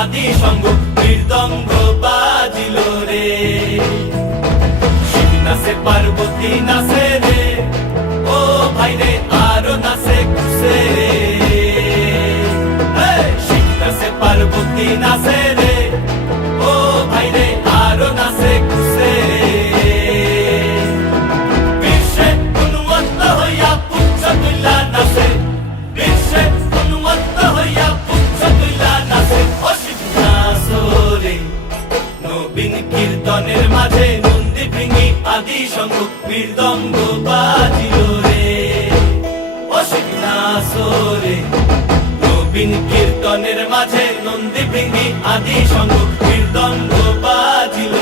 আদি সঙ্গ মৃদঙ্গ বাজিল রে। শিব নাচে পার্বতী নাচে রে, ও ভাই রে আরো নাচে খুশে রে। শিব নাচে পার্বতী নাচে রে, ও ভাই রে আরো নাচে খুশে রে। বিশ্বে উন্মত্ত হইয়া পুচ্ছ তুইলা নাচে, বিশ্বে উন্মত্ত হইয়া পুচ্ছ তুইলা নাচে। ও শিব নাচো রে, নবীন কীর্তনের মাঝে নন্দী ভৃঙ্গি আদি সঙ্গ মৃদঙ্গ বাজিল রে। ও শিব নাচো রে, নবীন কীর্তনের মাঝে নন্দী ভৃঙ্গি আদি সঙ্গ মৃদঙ্গ বাজিল